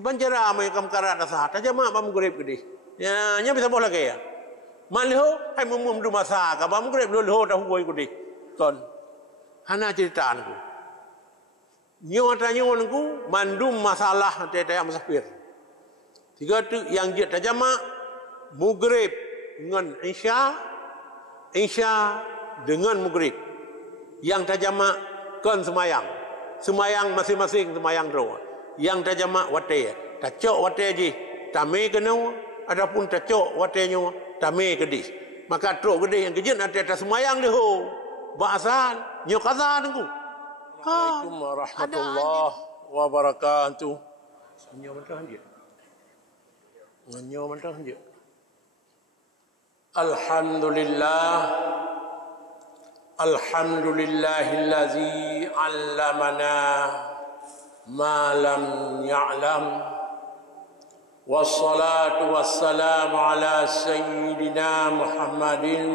si banjara mai kam karat asa ta jama bam grep gede ya nya bisa bola kaya malho hai mum du masa ka bam grep lo ta huoi gede ton hana ceritaan ku nyo ta nyon ku mandum masalah te musafir tiga tu yang dia ta jama mugrib dengan isya dengan mugrib yang ta jama kan semayang masing-masing semayang ro yang ta jama wate ta cok wate ji tame kenu adapun ta cok wate nyo tame kedis maka tro gede yang kejut nanti ta semayang deho ba'san nyo kaza nunggu Assalamualaikum warahmatullahi wabarakatuh nyo mentah dia nyo mentah dia Alhamdulillahillazi 'allamana ma lam ya'lam wassalatu wassalamu ala sayyidina Muhammadin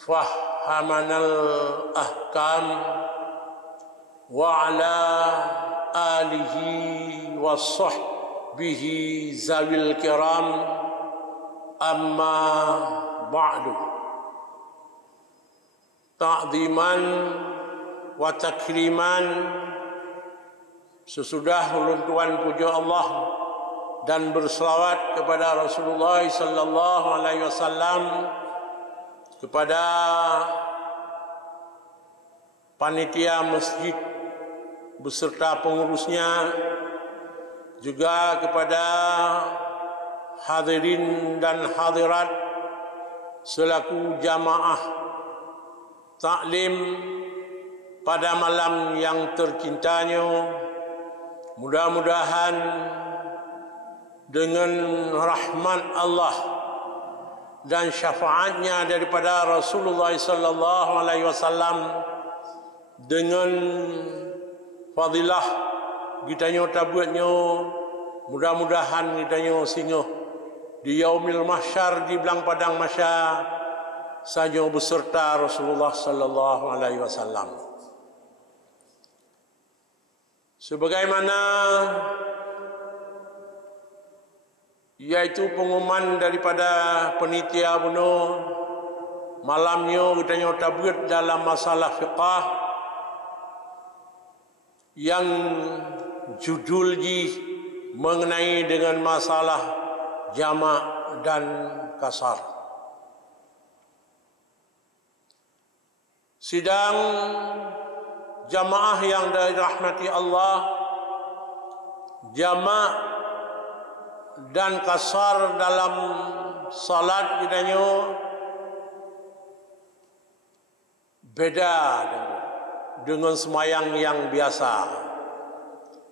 fahamanal ahkam wa ala alihi wa sahbihi zawil kiram amma ba'du ta'ziman wa takriman sesudah ulun puja Allah dan berselawat kepada Rasulullah sallallahu alaihi wasallam kepada panitia masjid beserta pengurusnya juga kepada hadirin dan hadirat selaku jamaah taklim pada malam yang tercintanya. Mudah-mudahan dengan rahmat Allah dan syafaatnya daripada Rasulullah sallallahu alaihi wasallam dengan fadilah kitanya tabuatnya, mudah-mudahan kitanya singgah di yaumil mahsyar di belang padang mahsyar saja beserta Rasulullah sallallahu alaihi wasallam. Sebagaimana yaitu pengumuman daripada penitia bunuh malamnya kita tabut dalam masalah fiqah yang judul mengenai dengan masalah jamak dan kasar. Sidang jamaah yang dirahmati Allah, jamak dan kasar dalam salat kitanya beda dengan semayang yang biasa.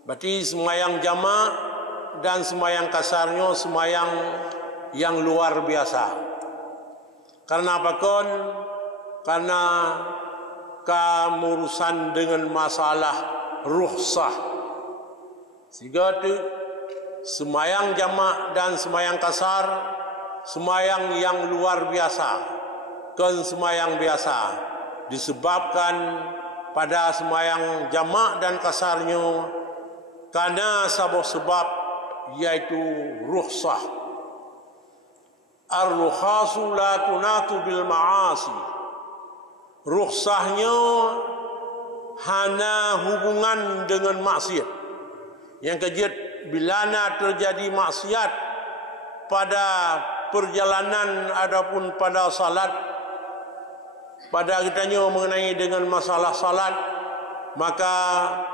Berarti semayang jamak dan semayang kasarnya semayang yang luar biasa. Karena apa kon? Karena kemurusan dengan masalah rukhsah. Sehingga tu semayang jamak dan semayang kasar semayang yang luar biasa. Kan semayang biasa disebabkan pada semayang jamak dan kasarnya karena sebab yaitu rukhsah. Ar-rukhasu la tunatu bil ma'asi. Rukhsahnya hanya hubungan dengan maksiat. Yang kejut bila terjadi maksiat pada perjalanan adapun pada salat, pada kitanya mengenai dengan masalah salat, maka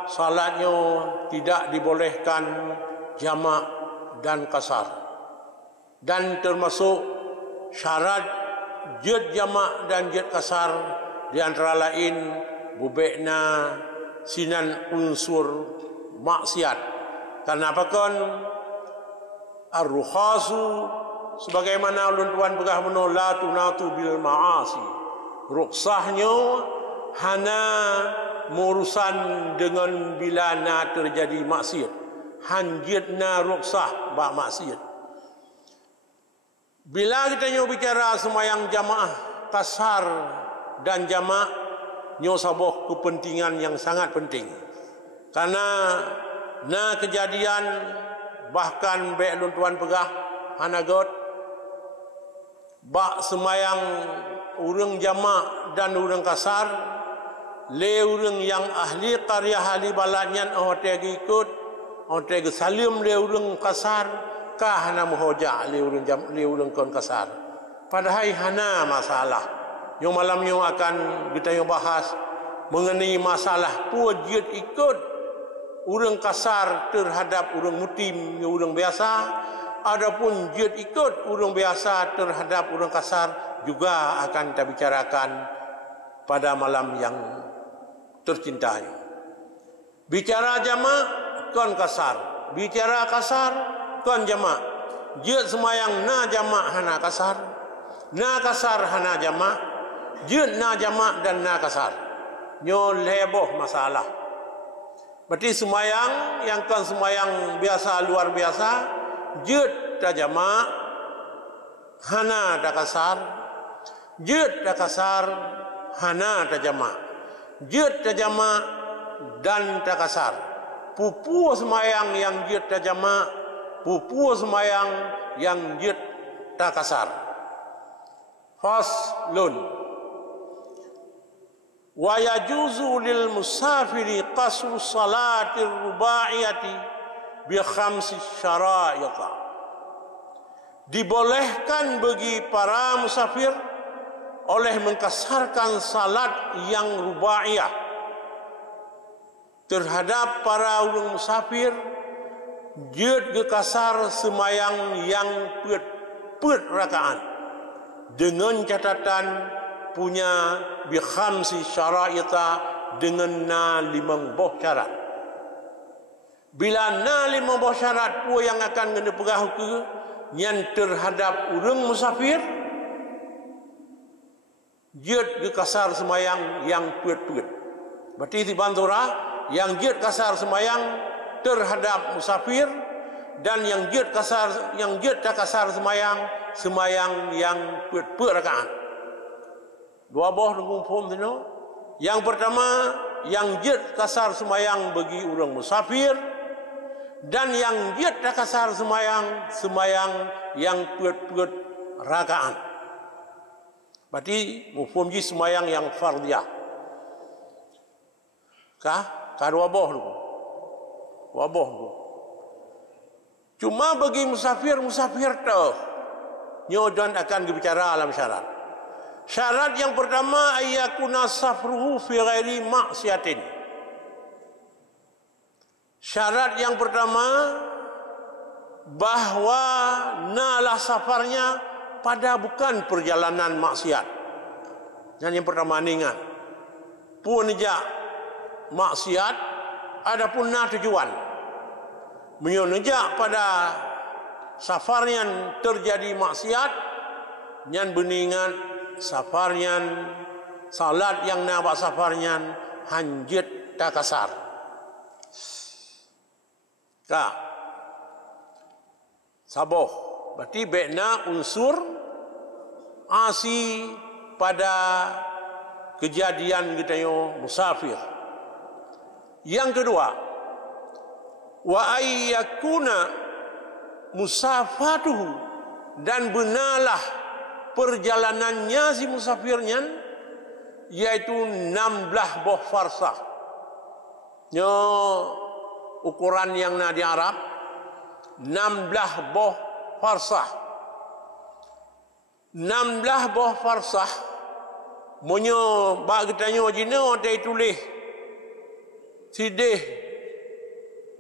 salatnya tidak dibolehkan jamak dan kasar. Dan termasuk syarat jid jamak dan jid kasar di antara lain bubekna sinan unsur maksiat. Karena apa kan ar-rukhasu sebagaimana ulun tuan pegah meno la tunatu bil ma'asi. Rukhsahnya hanya urusan dengan bila terjadi maksiat. Hanjitna rukhsah ba maksiat. Bila kita bicara semayang jamaah kasar dan jamak nyo saboh kepentingan yang sangat penting. Karena kejadian bahkan bek lun tuan pegah hanagot bak semayang urang jamak dan urang kasar le urang yang ahli qarya ahli balanyan hotel ikut hotel salim le urang kasar kah hana muhoja le urang kon kasar padahal hana masalah yang malam yang akan kita yang bahas mengenai masalah pujiat ikut urang kasar terhadap urang mutim urang biasa. Adapun jid ikut urang biasa terhadap urang kasar juga akan kita bicarakan pada malam yang tercinta ini. Bicara jamak kon kasar, bicara kasar kon jamak. Jid semayang na jamak hana kasar, na kasar hana jamak, jid na jamak dan na kasar. Nyo leboh masalah. Berarti semayang yang kon semayang biasa luar biasa jid ta jamak hana ta kasar jid ta kasar hana ta jamak jid ta jamak dan ta kasar pupu semayang yang jid ta jamak pupu semayang yang jid ta kasar. Faslun wa yajuzu lil musafiri qasru salatir rubaiyati bi khamsi syara'it. Dibolehkan bagi para musafir oleh mengkasarkan salat yang rubaiyah terhadap para urang musafir jid gekasar semayang yang pet rakaat dengan catatan punya bi khamsi syara'it dengan na 5 syarat. Bila na 5 syarat pun yang akan kena pegah ke yang terhadap urang musafir jid gekasar semayang yang pet. Berarti di bantura yang jid kasar semayang terhadap musafir dan yang jid tak kasar semayang yang pet rakaat. Dua boh nunggu form tu. Yang pertama yang jid kasar semayang bagi urang musafir dan yang jid tak kasar semayang yang pet rakaat. Berarti mufhum ji semayang yang fardiyah. Kah dua boh tu. Dua boh tu. Cuma bagi musafir tu nyodan akan dibicara alam syarat. Syarat yang pertama ayyakuna safruhu fi ghairi maksiatin. Syarat yang pertama bahwa nalah safarnya pada bukan perjalanan maksiat. Dan yang pertama ni ingat pun nejak maksiat adapun na tujuan. Menyenejak pada safarnya terjadi maksiat nyan beningat safarnya salat yang na safarnya hanjit tak kasar. Kah saboh berarti bekna unsur asi pada kejadian kita yo musafir. Yang kedua wa ayyakuna musafatuhu dan benalah perjalanannya si musafirnya yaitu 16 boh farsah. Nyo ukuran yang na di Arab 16 boh farsah. 16 boh farsah monyo bak getanyo jino te tulis sidih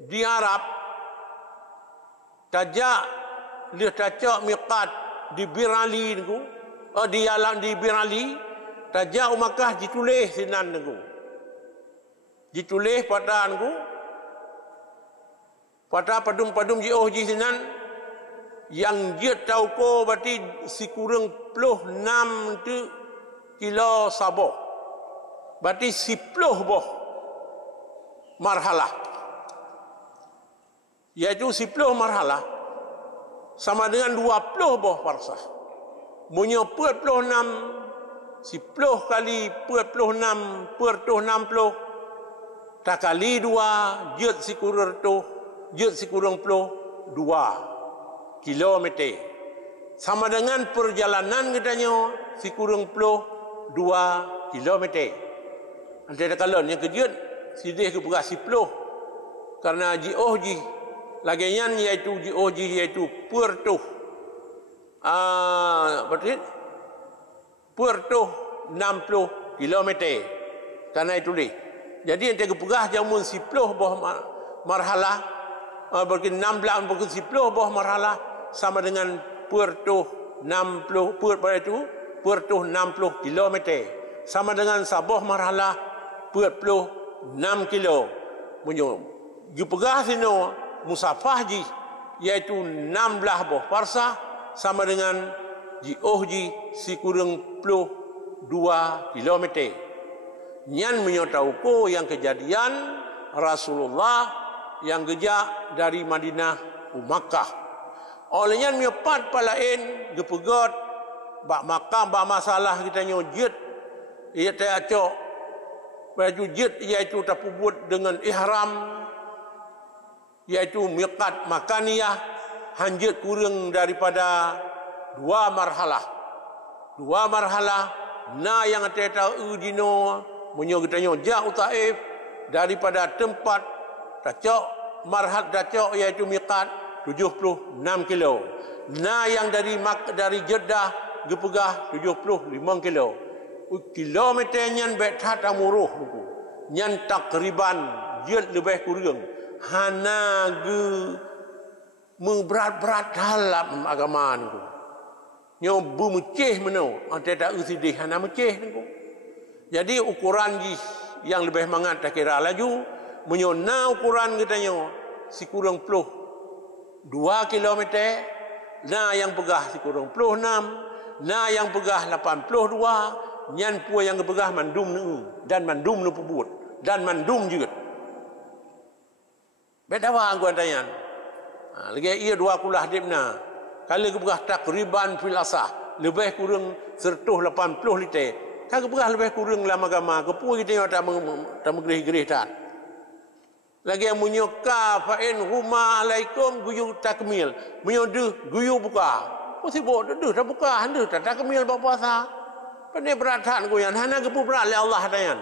di Arab tajak dia tajak miqat di Birali niku di alam di Birali tajak Makkah ditulis sinan niku ditulis pada niku pada padum-padum jioh ji sinan yang dia tahu ko berarti si kurang 6 tu kilo saboh berarti 10 boh marhalah iaitu 10 marhalah sama dengan 20 boh farsah munyo 46 10 kali 46 per 60 tak kali 2 jut si kurang tu jut si kurang 10 kilometer. Sama dengan perjalanan katanya si kurang puluh 2 kilometer. Antara kalau yang kejut sidih ke beras si puluh. Karena jioh lagian iaitu jioh iaitu Puerto berarti Puerto 60 kilometer. Karena itu deh. Jadi yang tega pegah jamun si puluh bawah marhalah berarti 16 berarti si puluh bawah marhalah sama dengan Puerto 60 Puerto 60 kilometer sama dengan sabah marhalah Puerto 6 kilo. Menyo pegah sino musafah iaitu 16 bawah farsah sama dengan si kurang puluh 2 kilometer. Nyan menyatakan ko yang kejadian Rasulullah yang gejak dari Madinah ke Makkah. Olehnya menyepat palain gepegot bak makam bak masalah kita nyojit ia tak baju jit iaitu terpubut dengan ihram iaitu miqat makaniyah hanjit kurang daripada 2 marhalah na yang ada udino menyogitanya jauh taif daripada tempat dacok marhal dacok iaitu miqat 76 kilo. Na yang dari Jeddah gepegah 75 kilo. Kilometernya betat amuruh buku. Nyan takriban jid lebih kurang. Hana ge memberat-berat dalam agama niku. Nyo bumeceh meno antara usidih hana meceh niku. Jadi ukuran yang lebih mangat tak kira laju menyona ukuran katanya si kurang puluh 2 kilometer, na yang pegah si kurang puluh 6, na yang pegah 82, nyan pua yang pegah mandum nu dan mandum nu pubut dan mandum juga. Beda wang gua tanya. Lagi ia 2 kulah dipna. Kali pegah takriban filasah lebih kurang 180 liter. Kagak pernah lebih kurang lama agama. Kepu kita tak menggerih-gerih tak. Lagi yang menyuka fa'in rumah alaikum guyu takmil. Menyoduh guyu buka. Mesti bodoh dah buka. Anda tak takmil berpuasa. Pandai beratan ku yang hana kepu berat oleh Allah dayan.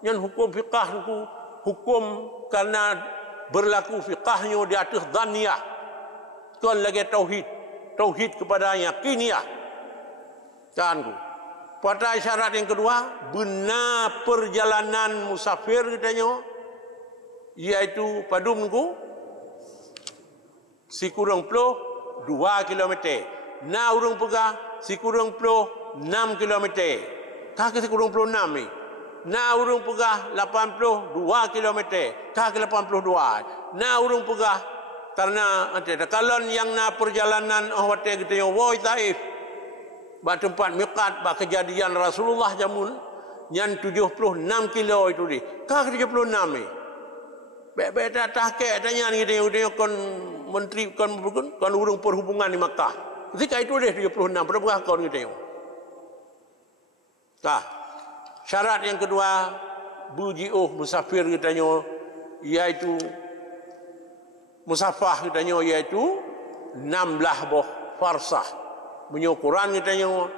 Yang hukum fiqah itu hukum karena berlaku fiqahnya di atas dhaniyah. Tuan lagi tauhid. Tauhid kepada yakiniyah. Kan ku. Pada syarat yang kedua, benar perjalanan musafir katanya, iaitu padumku si kurang puluh 2 kilometer. Na urung pegah si kurang puluh 6 kilometer. Kaki si kurang puluh 6 ni. Na urung pegah 82 kilometer. Kaki 82. Na urung pegah karena ada kalon yang na perjalanan hotel katanya woi taif. Bak tempat miqat, bak kejadian Rasulullah jamun yang 76 kilo itu di. Kah 76 ni. Baik-baik tak tahkek tanya ni dia kon menteri kon urung perhubungan di Makkah. Ketika itu dia 76 berapa kau ni dia. Kah. Syarat yang kedua buji'uh musafir katanya iaitu musafah katanya iaitu 16 boh farsah. Menyukuran katanya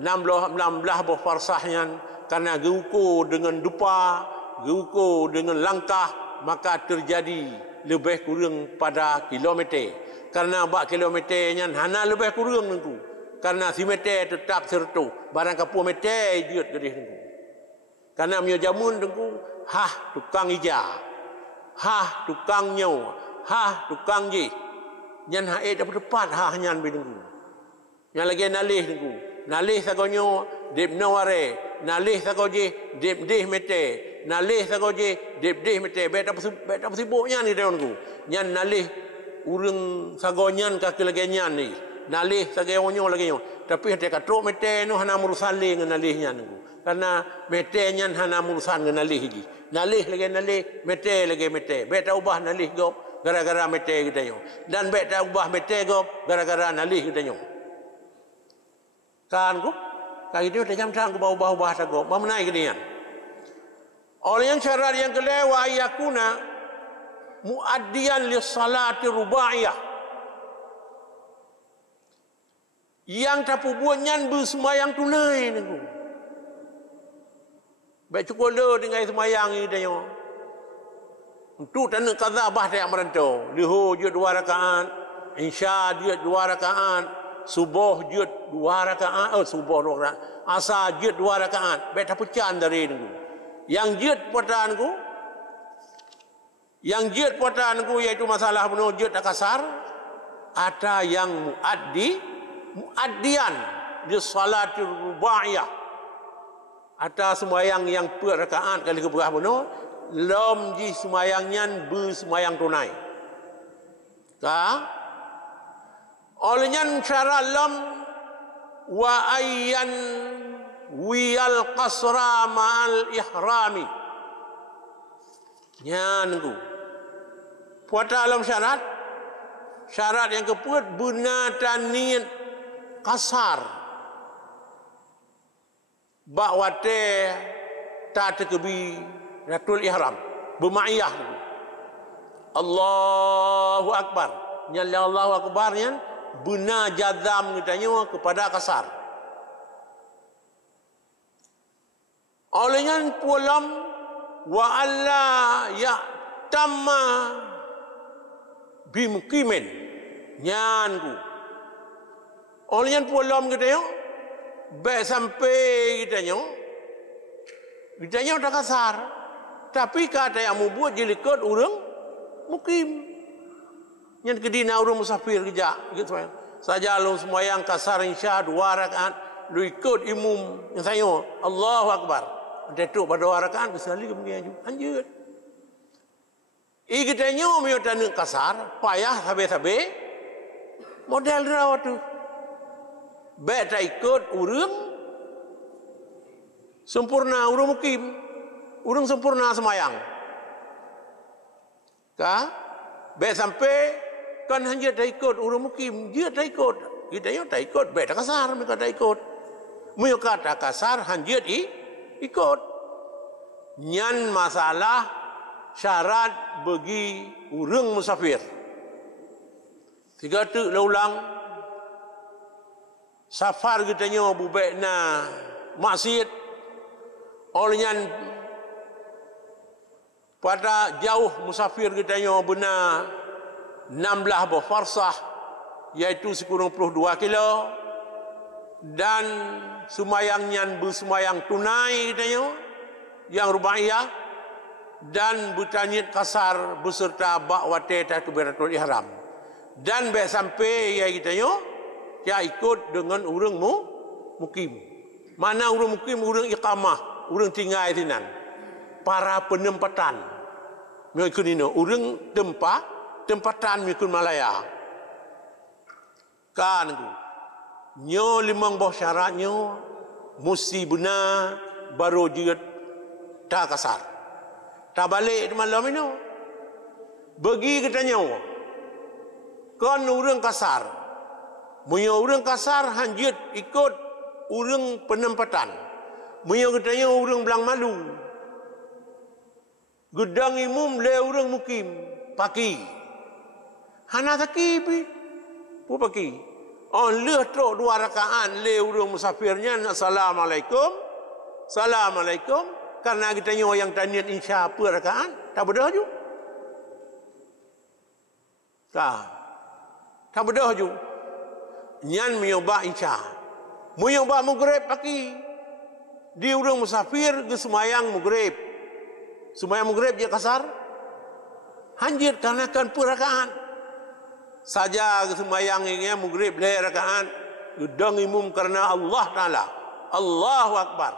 16 boh farsahnya karena geuko dengan dupa, geuko dengan langkah maka terjadi lebih kurang pada kilometer. Karena bak kilometernya hana lebih kurang nengku. Karena si meter tetap sertu. Barang kapu meter jut gedih nengku. Karena mio jamun nengku hah tukang ija. Hah tukang nyau. Hah tukang ji. Nyan hae dapat depan hah nyan bidengku. Yang lagi nalih nengku. Nalih sagonyo dip naware. Nalih sagoje dip dih mete. Nalih sagoje dip dih mete. Beta sibuknya ni dia nengku. Nyan nalih urang sagonyan kaki lagi nyan ni. Nalih sagonyo lagi nyo. Tapi dia katruk mete no hana murusan le ngan nalihnya nengku. Karena mete nyan hana murusan ngan nalih lagi. Nalih lagi nalih, mete lagi mete. Beta ubah nalih gop gara-gara mete kita nyo. Dan beta ubah mete gop gara-gara nalih kita nyo. Kan ku kaki dia dah jam-jam ku bau-bau bahasa ku memenai ke dia. Oleh yang syarat yang kelewat yakuna muaddiyan li salati rubaiyah. Yang tapu buatnya bersemayang tunai niku. Baik cukup le dengan semayang ni tanya. Untuk tanah qadzabah tak merantau. Zuhur je 2 rakaat, Isya je 2 rakaat, subuh je 2 rakaat, subuh 2 rakaat, asar je 2 rakaat. Baik tapu can dari niku. Yang je puatanku, iaitu masalah penuh je tak kasar, ada yang muaddian di salatul rubaiyah, ada sembahyang yang per rakaat kali keberah penuh, lam ji sembayangnya bersembayang tunai. Olehnya syarat lam wa ayyan wiyal qasra ma'al ihrami. Nyanku. Puata alam syarat yang keempat benar dan niat kasar. Bakwate tak terkebi ratul ihram bermaiyah. Allahu Akbar. Nyala Allahu Akbarnya benar jazam kitanya kepada kasar. Olehnya pulam wa alla ya tamma bimkimin nyanku. Olehnya pulam kitanya baik sampai kitanya tak kasar. Tapi kata yang membuat jelikot orang mukim. Yang kedina orang musafir kerja gitu kan. Saja lu sembahyang kasar Isya 2 rakaat, lu ikut imam yang saya Allahu Akbar. Datuk pada 2 rakaat sekali kemudian lanjut. Kita nyo mio tanuk kasar, payah sabe-sabe model rawat tu. Baik tak ikut urang sempurna urang mukim. Urang sempurna semayang. Baik sampai kan hanya tak ikut urang mukim, dia tak ikut. Kita nyo tak ikut, baik tak kasar mereka tak ikut. Mio kata kasar hanya ikut. Nyan masalah syarat bagi urang musafir. 3 tu ulang safar kita nyo bubaik na maksiat olehnya pada jauh musafir kita nyo benar 16 berfarsah iaitu sekurang 22 kilo dan sumayangnya bersumayang tunai kita nyo yang rubaiyah dan bertanyit kasar beserta bakwate takbiratul ihram dan baik sampai ya kita nyo dia ikut dengan orang mukim. Mana orang mukim, orang iqamah, orang tinggal di sinan. Para penempatan. Mereka ini orang tempatan mereka Malaya. Kan itu. Nyo 5 buah syaratnya mesti benar baru dia tak kasar. Tak balik di malam ini. Bagi kita nyo. Kan orang kasar. Punya orang kasar hanjit ikut orang penempatan. Punya katanya orang belang malu. Gedang imum le orang mukim paki. Hana takipi. Pu paki. Leh tok 2 rakaat le orang musafirnya assalamualaikum. Assalamualaikum. Karena katanya yang tanya insya apa rakaat tak bedah ju. Tak bedah ju. Nyan menyoba Isya. Menyoba Maghrib pagi. Di orang musafir ke semayang Maghrib. Semayang Maghrib dia kasar. Hanjir karena kan perakaat. Saja ke semayang ini Maghrib le rakaat. Gedang imum karena Allah Ta'ala. Allahu Akbar.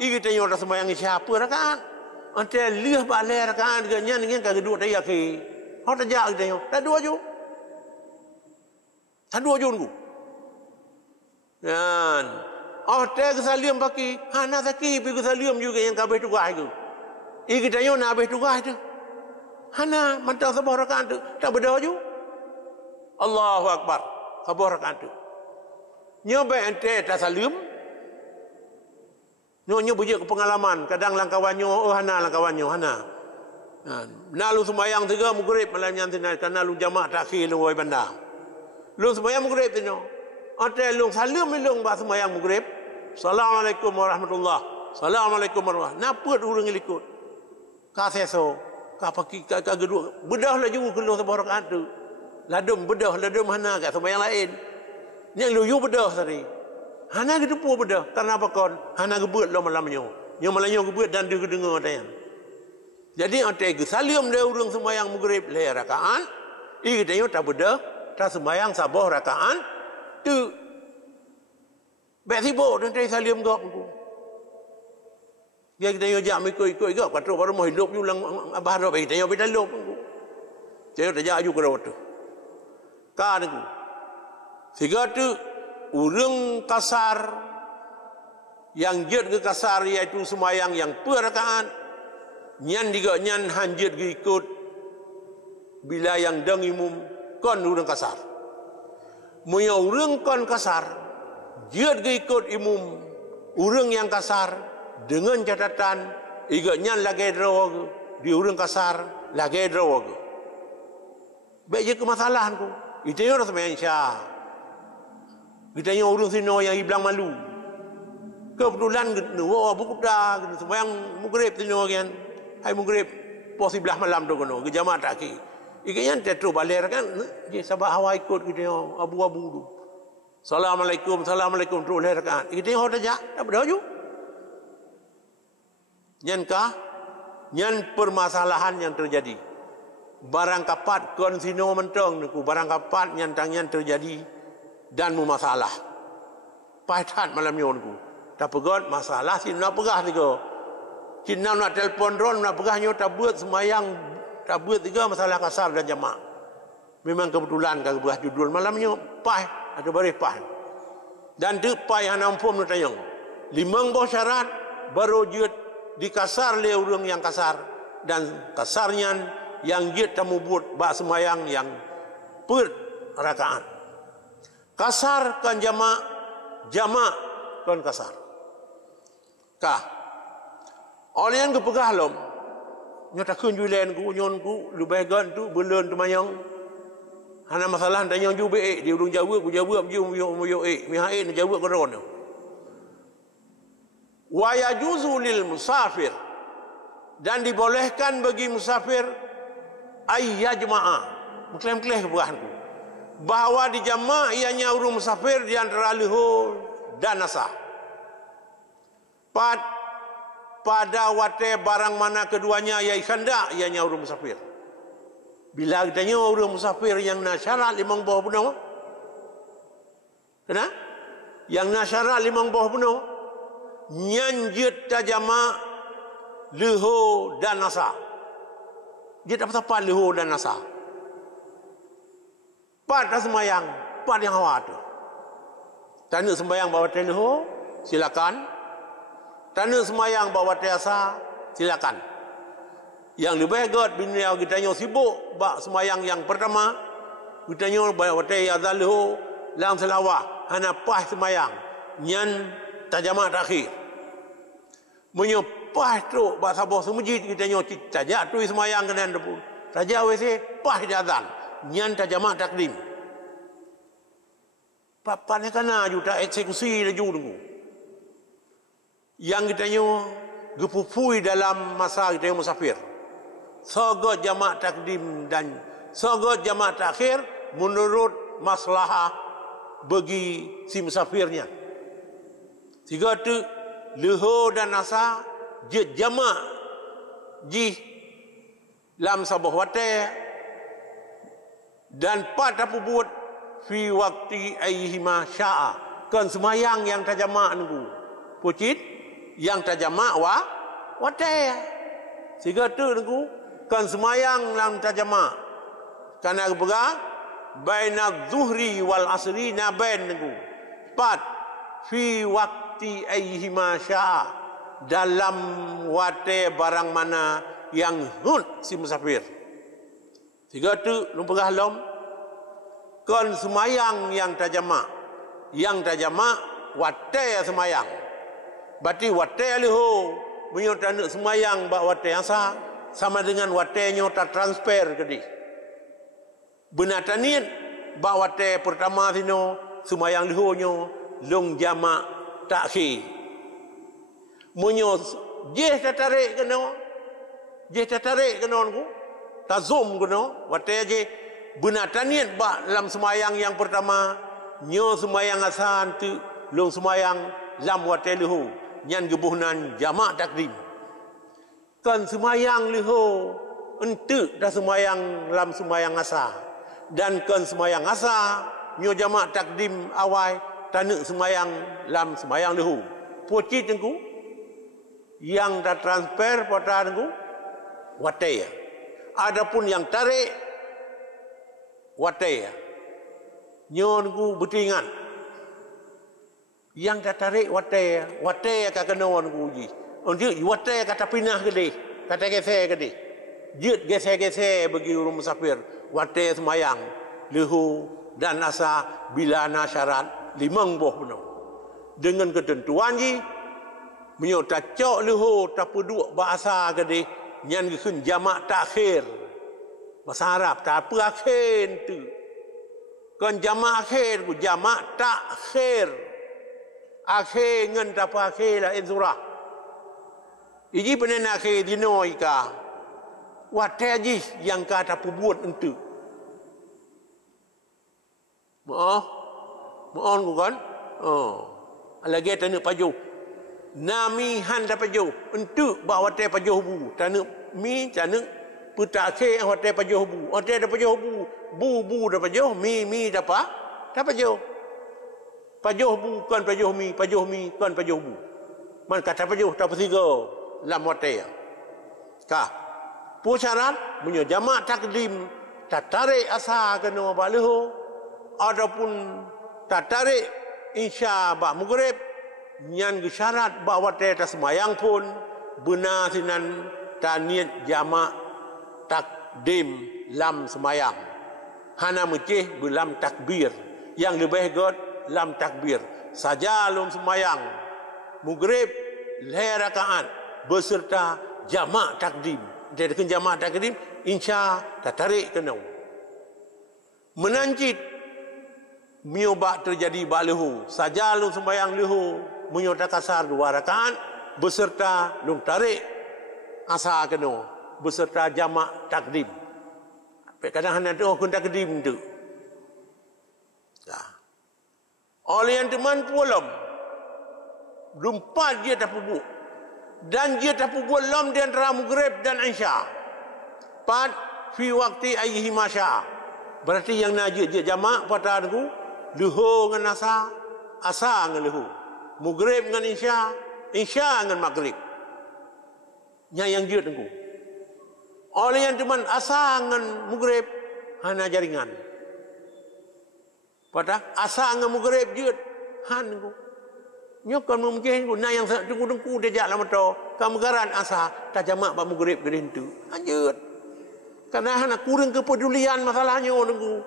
Ini kita nyoba semayang Isya perakaat. Ante liah balik rakaat dengan nyan kan kedua dia ke. Hau tajak kita nyoba. Tak dua ju. Tak dua ju nunggu. Dan teh kesaliam paki, hana taki pergi kesaliam juga yang kabeh tugas itu. Kita nyo nak habis tugas itu. Hana mantau sebuah rakaat itu tak beda ju. Allahu Akbar. Sebuah rakaat itu. Nyo be ente tak saliam. Nyo bujuk ke pengalaman, kadang langkawannya hana langkawannya hana. Nalu sembahyang tiga maghrib malam yang tinai karena lu jamaah takhir lu wai banda. Lu sembahyang maghrib tino. Ate lu salam lu ba sembahyang maghrib. Assalamualaikum warahmatullah. Assalamualaikum warahmatullah. Naput urang ikut. Ka seso, ka paki ka gedua. Bedah lah juga keluar sebuah rakaat tu. Ladum bedah, ladum hana kat sembahyang lain. Ni lu yu bedah tadi. Hana gitu pu bedah. Karena apa kon? Hana gebut lo malamnya. Yang malamnya gebut dan dia dengar tayang. Jadi ate ke salam dia urang sembahyang maghrib le rakaat. I kita yo tak bedah, tak sembahyang sabah rakaat. Tu Bek sibuk dan saya salim gak aku. Dia kita yo jak ikut gak kata baru mau hidup ulang abah dah kita yo beda lop aku. Saya dah jak aju ke rawat tu. Kan aku. Sehingga tu urang kasar yang jet ke kasar iaitu sembahyang yang perakaat nyan diga nyan hanjet ke ikut bila yang dang imum kon urang kasar. Moyo urang kon kasar dia ikut imum urang yang kasar dengan catatan iganya lagi draw di urang kasar lagi draw. Baik je ke masalahan ku. Itu yo sama insya. Kita yo urang sino yang iblang malu. Kebetulan gua buku dah sembahyang maghrib sino kan. Hai maghrib pos sebelah malam tu kono ke jamaah takhir. Iganya tetu baler kan je sabah hawa ikut kita yo abu-abu tu. Assalamualaikum, assalamualaikum tu leh rakaat. Kita ho tajak, tak berdoa ju. Nyan kah? Nyan permasalahan yang terjadi. Barang kapat kon sino mentong niku, barang kapat nyan tangyan terjadi dan masalah. Paitat malam nyon ku. Tak pegot masalah sino pegah tiga. Cina nak telefon ron nak pegah nyo tak buat semayang, tak buat tiga masalah kasar dan jamaah. Memang kebetulan kalau pegah judul malam nyo pai ada beripah dan depai hanampum nutayong limang boh syarat baru jut dikasar le urang yang kasar dan kasarnya yang jut tamu buat bak semayang yang per rakaat kasar kan jama kan kasar kah oleh yang kepegah lom nyata kun julen ku nyon ku lebih gan tu belon tu mayang. Hana masalah tanya juga di urung Jawa ku jawab mu mihain jawab ke ron. Wa yajuzu lil musafir dan dibolehkan bagi musafir ay yajma'a. Mengklaim-klaim kebahanku. Bahawa di jama' ianya urung musafir di antara luhur dan nasah. Pada wate barang mana keduanya ia khandak ianya urung musafir. Bila katanya orang musafir yang nasyarat limang bawah penuh. Kena? Yang nasyarat limang bawah penuh. Nyanjit tajama leho dan nasa. Dia tak apa leho dan nasa. Pat semayang. Pat yang awak tu. Tanda sembayang bawa leho, silakan. Tanda semayang bawa asa, silakan. Yang lebih god bina kita nyo sibuk bak semayang yang pertama kita nyo bawatai azalhu lang selawah hana pah semayang nyan tajama takhir menyo pah tu bak sabah semujid kita nyo tajak tu semayang kenan depu tajak wese pah di azan nyan tajama takdim papan kana juta eksekusi laju tunggu yang kita nyo gepupui dalam masa kita musafir. Sogot jamaah takdim dan sogot jamaah takhir menurut maslahah bagi si musafirnya. Tiga tu leho dan nasa je jamaah ji lam sabah wate dan pada buat fi waktu ayyihima sya'a kan semayang yang tajama nunggu pucit yang tajama wate tiga tu nunggu kan semayang dalam tajama karena berapa baina zuhri wal asri nabain nunggu pat fi waktu ayyihima sya'a dalam wate barang mana yang hud si musafir tiga tu lumpagah lom kan semayang yang tajama wate semayang berarti wate liho menyatakan semayang bak wate asa sama dengan watenya tak transfer ke di. Benatanian bawa te pertama sino sumayang lihonyo long jama takhir. Munyo je tarik keno. Je tarik keno ku. Tazum keno wate je benatanian ba lam sumayang yang pertama nyo sumayang asan tu long sumayang lam wate liho nyan gebuhnan jama takdim. Kan sumayang liho ente dah sumayang lam sumayang asa dan kan sumayang asa nyo jama takdim awai tanuk sumayang lam sumayang liho pocit engku yang dah transfer pada engku wataya. Adapun yang tarik wataya nyo engku betingan yang dah tarik wataya ka kenon engku ji. Untuk wataya kata pinah gede, kata geser gede. Jut geser-geser bagi orang musafir. Wataya semayang, lehu dan asa bila na syarat limang boh penuh. Dengan ketentuan ji, menyo tak cok lehu tak peduk bahasa gede, nyan gekun jamak takhir. Bahasa Arab tak apa akhir tu. Kan jamak akhir ku jamak takhir. Akhir ngan tak apa akhir lah surah. Iji penena ke dino ika. Wate ji yang kata pubuat entu. Mohon ku kan? Lagi tanuk paju. Nami han da paju. Entu ba wate paju bu. Tanuk mi tanuk putate wate paju bu. Wate da paju bu. Bu da paju. Mi da pa. Da paju. Paju bu kan paju mi kan paju bu. Man kata paju tak pertiga. Lam wataya. Kah? Pusyarat punya jamak takdim tak tarik asa kena baliho ataupun tak tarik insya ba maghrib nyan gesyarat ba wataya ta semayang pun benar sinan taniat jamak takdim lam semayang. Hana mecih belam takbir yang lebih god lam takbir saja lum semayang maghrib leh rakaat beserta jamak takdim. Dia dengan jamak takdim, insya tak tarik kena. Menanjit miobak terjadi balihu. Saja lu sembayang lihu menyota kasar 2 rakaat beserta lu tarik asa kena beserta jamak takdim. Kadang-kadang tu kun takdim tu. Oleh yang teman pulam rumpat dia tak pubuk. Dan dia tak buat lam di antara maghrib dan isya. Pat fi waktu ayyihi masya. Berarti yang najis dia jamak pada aku luhur dengan asa dengan luhur. Maghrib dengan isya dengan maghrib. Yang dia tengku. Oleh yang teman asa dengan maghrib hana jaringan. Pada asa dengan maghrib dia han tengku. Nyokan mungkin ku na yang tengku dia jak lama to kamgaran asa tak jamak ba maghrib gede tu anjut karena anak kurang kepedulian masalahnya tengku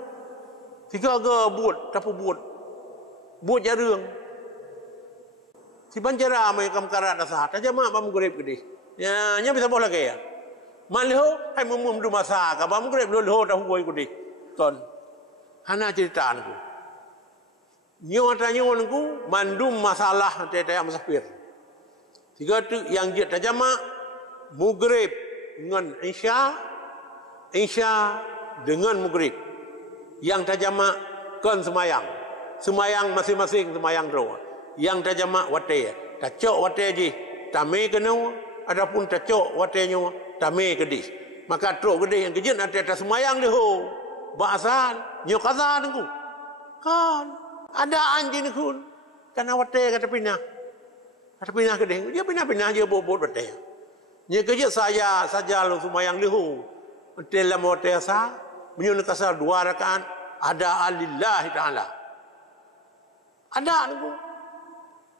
tiga buat tapi buat jarang si banjara mai kamgaran asa tak jamak ba maghrib gede ya nya bisa boleh ke ya malho hai mum du masa ka ba maghrib lo ta huoi gede kon hana cerita aku nyo mandum masalah tete musafir. Tiga tu yang dia tajama maghrib dengan isya dengan maghrib. Yang tajama kan semayang masing-masing semayang ro. Yang tajama wate, tacok wate ji, tame kena adapun tacok watenya tame kedis. Maka tro gede yang kejut nanti atas semayang deho. Bahasan nyo kaza nengku. Kan ada anjing kun karena wate kata pinah ke dia pinah dia bobot wate nya kerja saya saja lu semayang lihu dalam wate asa menyun kasar 2 rakaat ada alillahi taala ada aku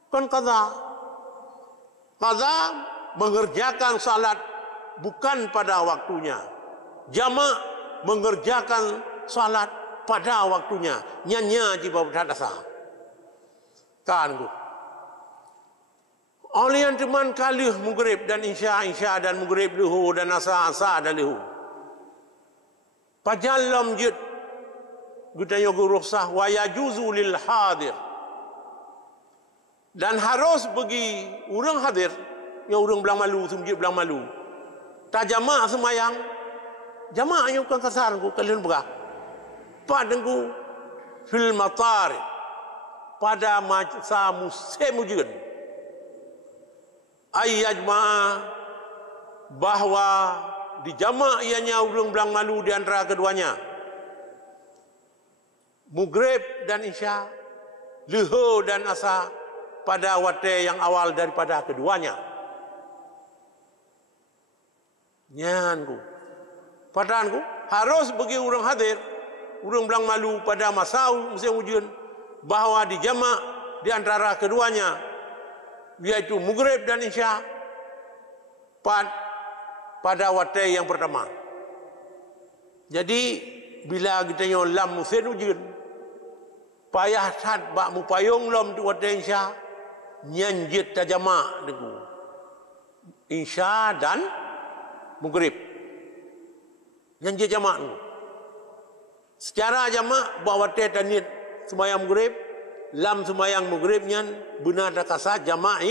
kan kaza mengerjakan salat bukan pada waktunya jamak mengerjakan salat pada waktunya nyanya di bawah dasar kan Olian teman kalih maghrib dan isya dan maghrib luhur dan asa dan luhur. Pajallam jid gudanya guru sah wa yajuzu lil hadir. Dan harus bagi orang hadir, yang orang belang malu, semjid belang malu. Tak jamaah semayang, jamaahnya bukan kasar ku kalian berah. Padengku fil matar pada masa musim hujan. Ayyajma bahwa di jama' ianya urang belang malu di antara keduanya. Maghrib dan isya, luhur dan asa pada waktu yang awal daripada keduanya. Nyanku, padaanku harus bagi orang hadir, orang belang malu pada masa musim hujan bahwa di jama' di antara keduanya, yaitu maghrib dan isya pada waktu yang pertama. Jadi bila kita lam musim hujan, payah sad bak mupayung lam tu waktu isya, nyanjit tajama deku isya dan maghrib, nyanjit jama' tu. Secara jama' bahawa waktu tanit sembahyang maghrib, lam sembahyang maghrib nyan benar dak kasar jama'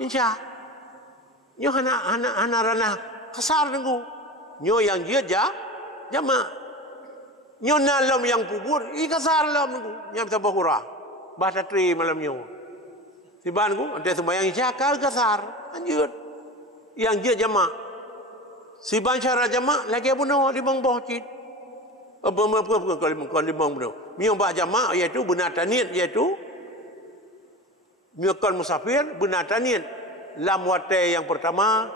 insya. Nyo hana ranah kasar nengku. Nyo yang dia jama'. Nyo nalam yang kubur kasar lam nengku. Nya bisa bahura. Bahasa tri malam nyo. Siban ku ante sembahyang insya kasar. Anjut. Yang dia jama'. Siban syara jama' lagi bunuh di bang bohcit. Kalau limang benar. Miang bak jama' iaitu benar tanit iaitu miakon musafir benar tanit. Lam wate yang pertama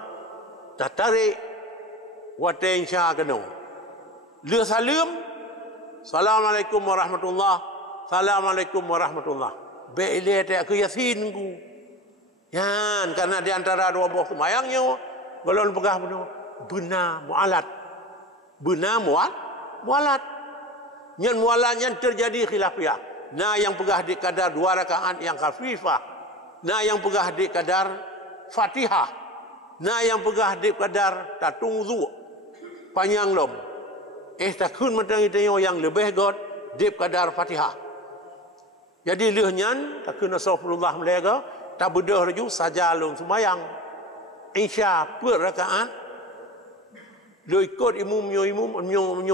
tarik wate insya kena. Le salam. Assalamualaikum warahmatullahi. Assalamualaikum warahmatullahi. Beile tak ke yasin ku. Yan karena di antara dua buah semayangnya golon pegah benar mualat. Benar mualat. Nyan mualat yang terjadi khilafiyah. Nah yang pegah di kadar 2 rakaat yang khafifah. Nah yang pegah di kadar Fatihah. Nah yang pegah di kadar tatung zu. Panjang lom. Takun matang itu yang lebih god di kadar Fatihah. Jadi lehnya takun astagfirullah mereka tak bedah raju saja lom semayang. Insya per rakaat. Lo ikut menyo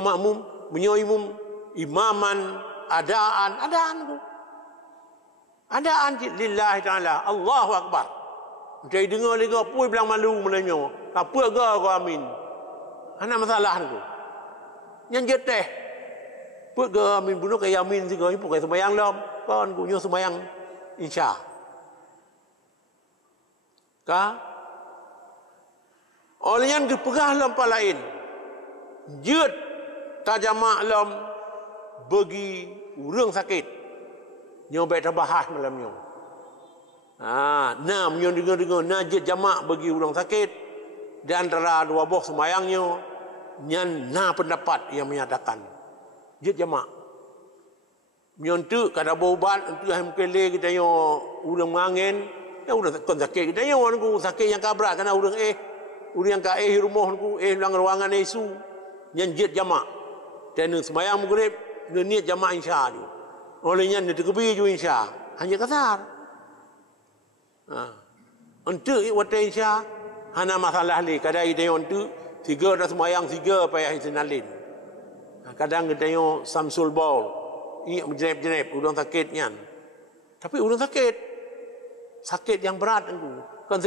makmum, menyo imum, imaman, adaan lillahi ta'ala, Allahu Akbar. Jadi dengar lagi, apa bilang malu mulanya, apa kau amin. Ada masalah tu. Yang jeteh, apa kau amin, bunuh kaya amin sih kau, bukan sembahyang lam, kan kau nyo sembahyang insya. Olehnya dipegah lam palain. Jut tajama lam bagi urang sakit. Nyo baik terbahas malam nyo. Nah nyo dengar najit jamak bagi urang sakit di antara dua buah sembayangnya nyan pendapat yang menyatakan jut jamak. Nyo tu kada berubat untuk yang kele kita yo urang mangin, ya urang sakit kita yo sakit yang kabrak kana urang urang ka rumah ku dalam ruangan isu nyanjit jamak. Dan sembahyang maghrib niat jamak insya tu. Olehnya ni terkebi ju insya. Hanya kasar. Untuk waktu insya hana masalah li kadai dia untuk 3 dah sembahyang 3 payah sinalin. Kadang kita yo Samsul Baul. Ini menjerep-jerep urang sakit nyan. Tapi urang sakit yang berat tu. Kan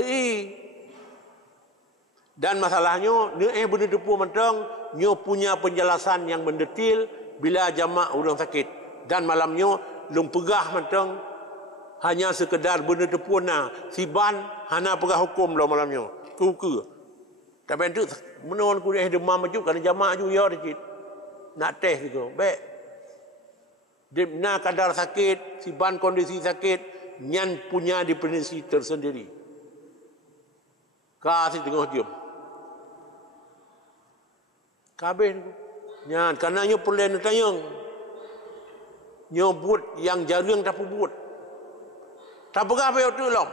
dan masalahnya, benda depu mentang, nyo punya penjelasan yang mendetil bila jamak orang sakit. Dan malamnya, lung pegah mentang, hanya sekedar benda depu na. Siban, hana pegah hukum lah malamnya. Kuku. Tapi itu, menawan ku demam maju, kerana jamak ju ya dikit. Nak teh gitu. Baik. Dimana kadar sakit, siban kondisi sakit, nyan punya definisi tersendiri. Kasih tengah diam. Kabeh nyan karena nyo perlu tayang nyo buat yang jarang tak buat tak pegah apa tu lom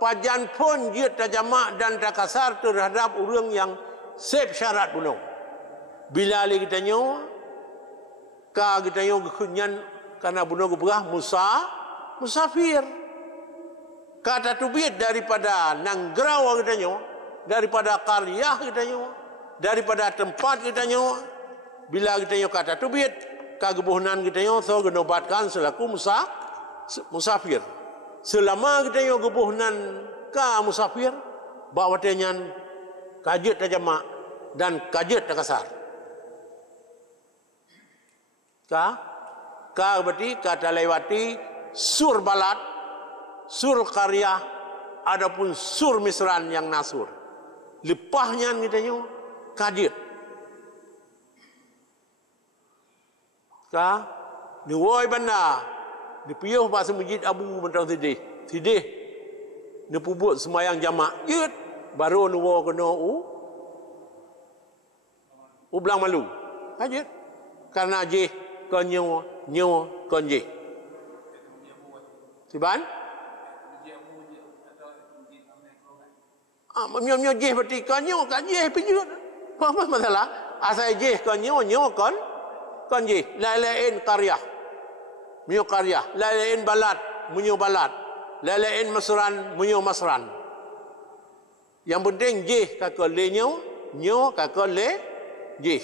pajan pun dia terjamak dan terkasar terhadap orang yang sep syarat bunuh. Bila kita nyo, kita nyo kekunyan karena bunuh keberah musafir. Kata tubit daripada nanggraw kita nyo, daripada karya kita nyo, daripada tempat kita nyo. Bila kita nyo kata tubit, kegebuhanan kita nyo so genobatkan selaku musafir. Selama kita nyo gebuhanan ka musafir, bawa tenyan kajet terjamak dan kajet terkasar. Ka berarti kata lewati sur balat, sur karya, adapun sur misran yang nasur. Lepahnya kita nyo kajet. Ka ni woi banda di piuh pasal masjid Abu mentang tidih ni pubut semayang jamak yut baru nuwo kena belang malu kajet karena je kon nyo kon je siban myo je berarti kon nyo kan je pijut apa masalah asal je kon nyo kon je lain karya munyo karya lain balat munyo balat lain masran munyo masran yang penting je kakak le nyo kakak le je